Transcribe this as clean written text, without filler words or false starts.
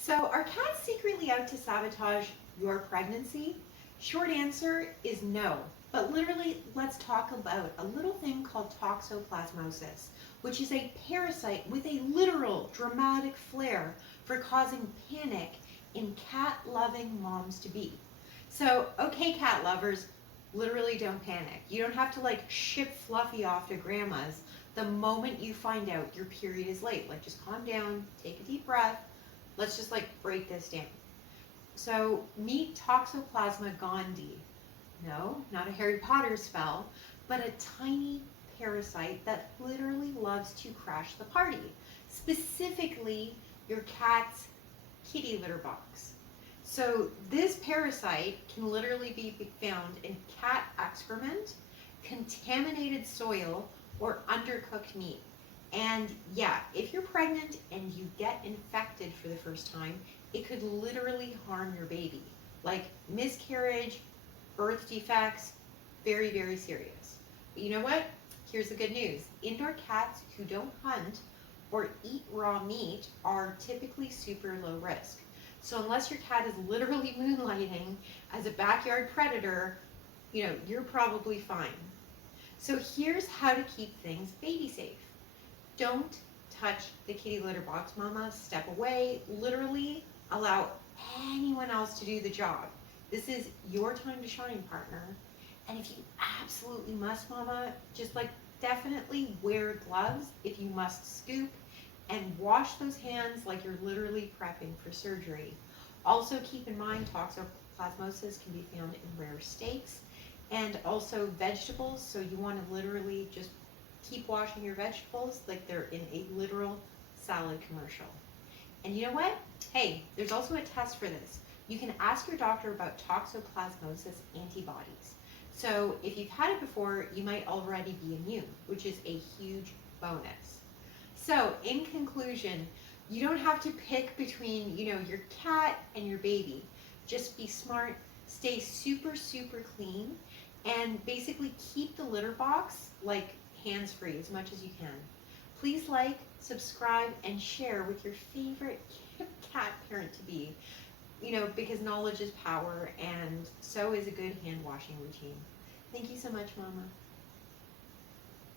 So are cats secretly out to sabotage your pregnancy? Short answer is no. But literally, let's talk about a little thing called toxoplasmosis, which is a parasite with a literal dramatic flair for causing panic in cat-loving moms-to-be. So, okay, cat lovers, literally don't panic. You don't have to ship Fluffy off to grandma's the moment you find out your period is late. Just calm down, take a deep breath. Let's just break this down. So meet Toxoplasma gondii. No, not a Harry Potter spell, but a tiny parasite that literally loves to crash the party. Specifically, your cat's kitty litter box. So this parasite can literally be found in cat excrement, contaminated soil, or undercooked meat. And yeah, if you're pregnant and you get infected for the first time, it could literally harm your baby. Miscarriage, birth defects, very, very serious. But you know what? Here's the good news. Indoor cats who don't hunt or eat raw meat are typically super low risk. So unless your cat is literally moonlighting as a backyard predator, you're probably fine. So here's how to keep things baby safe. Don't touch the kitty litter box, mama. Step away. Literally allow anyone else to do the job. This is your time to shine, partner. And if you absolutely must, mama, just definitely wear gloves if you must scoop, and wash those hands like you're literally prepping for surgery. Also keep in mind toxoplasmosis can be found in rare steaks and also vegetables, so you want to literally just keep washing your vegetables like they're in a literal salad commercial. And you know what? Hey, there's also a test for this. You can ask your doctor about toxoplasmosis antibodies. So if you've had it before, you might already be immune, which is a huge bonus. So in conclusion, you don't have to pick between, your cat and your baby. Just be smart, stay super, super clean, and basically keep the litter box hands-free as much as you can. Please subscribe, and share with your favorite cat parent-to-be, because knowledge is power, and so is a good hand washing routine. Thank you so much, Mama.